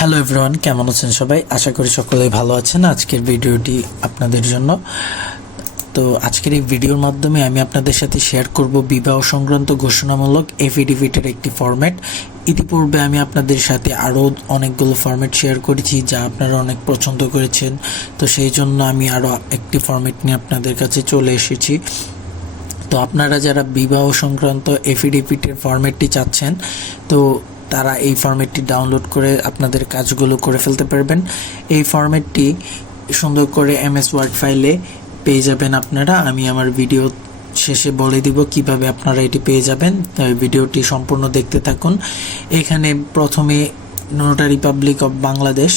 Hello everyone, কেমন আছেন সবাই? আশা করি সকলেই ভালো আছেন। আজকের ভিডিওটি আপনাদের জন্য। তো আজকের এই ভিডিওর মাধ্যমে আমি আপনাদের সাথে শেয়ার করব বিবাহ সংক্রান্ত ঘোষণামূলক এফিডেভিটের একটি ফরম্যাট। ইতিপূর্বে আমি আপনাদের সাথে আরও অনেকগুলো ফরম্যাট শেয়ার করেছি যা আপনারা অনেক পছন্দ করেছেন। তো সেই জন্য আমি আরও একটি ফরম্যাট নিয়ে আপনাদের কাছে চলে এসেছি। তো আপনারা যারা বিবাহ সংক্রান্ত এফিডেভিটের ফরম্যাটটি চাচ্ছেন, তো তারা এই ফরম্যাটটি ডাউনলোড করে আপনাদের কাজগুলো করে ফেলতে পারবেন। এই ফরম্যাটটি সুন্দর করে MS ওয়ার্ড ফাইলে পেয়ে যাবেন আপনারা। আমি আমার ভিডিও শেষে বলে দিব কিভাবে আপনারা এটি পেয়ে যাবেন। তাই ভিডিওটি সম্পূর্ণ দেখতে থাকুন। এখানে প্রথমে notary public of Bangladesh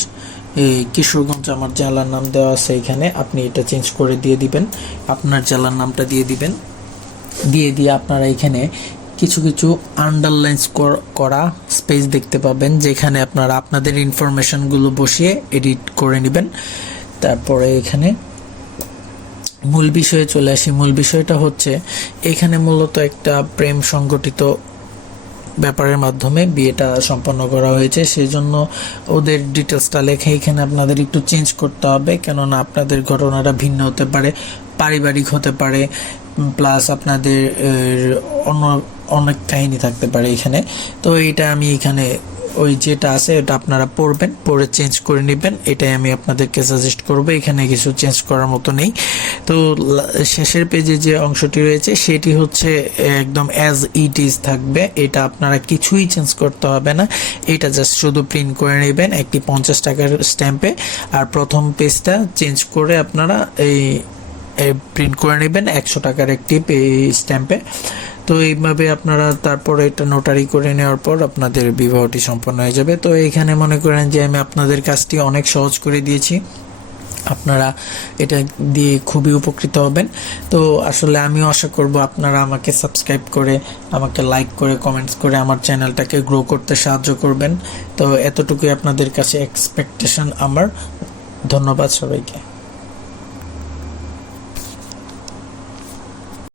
Kishoreganj আমার জেলার নাম দেওয়া আছে। এখানে আপনি এটা চেঞ্জ করে দিয়ে দিবেন, আপনার জেলার নামটা দিয়ে দিবেন। দিয়ে আপনারা এখানে কিছু কিছু আন্ডারলাইন্স করা স্পেস দেখতে পাবেন, যেখানে আপনারা আপনাদের ইনফরমেশনগুলো বসিয়ে এডিট করে নেবেন। তারপরে এখানে মূল বিষয়ে চলে আসি। মূল বিষয়টা হচ্ছে এখানে মূলত একটা প্রেম সংগঠিত ব্যাপারের মাধ্যমে বিয়েটা সম্পন্ন করা হয়েছে, সেই জন্য ওদের ডিটেলসটা লেখা এখানে আপনাদের একটু চেঞ্জ করতে হবে, কেননা আপনাদের ঘটনাটা ভিন্ন হতে পারে, পারিবারিক হতে পারে, প্লাস আপনাদের অনেক কাহিনী থাকতে পারে এখানে। তো এটা আমি এখানে ওই যেটা আছে এটা আপনারা পড়বেন, পড়ে চেঞ্জ করে নেবেন। এটাই আমি আপনাদেরকে সাজেস্ট করব। এখানে কিছু চেঞ্জ করার মতো নেই। তো শেষের পেজে যে অংশটি রয়েছে সেটি হচ্ছে একদম অ্যাজ ইট ইজ থাকবে। এটা আপনারা কিছুই চেঞ্জ করতে হবে না। এটা জাস্ট শুধু প্রিন্ট করে নেবেন একটি 50 টাকার স্ট্যাম্পে, আর প্রথম পেজটা চেঞ্জ করে আপনারা এই প্রিন্ট করে নেবেন 100 টাকার একটি স্ট্যাম্পে। তো এইভাবে আপনারা তারপরে এটা নোটারি করে নেওয়ার পর আপনাদের বিবাহটি সম্পন্ন হয়ে যাবে। তো এখানে মনে করেন যে আমি আপনাদের কাজটি অনেক সহজ করে দিয়েছি, আপনারা এটা দিয়ে খুবই উপকৃত হবেন। তো আসলে আমিও আশা করব আপনারা আমাকে সাবস্ক্রাইব করে, আমাকে লাইক করে, কমেন্টস করে আমার চ্যানেলটাকে গ্রো করতে সাহায্য করবেন। তো এতটুকুই আপনাদের কাছে এক্সপেকটেশন আমার। ধন্যবাদ সবাইকে।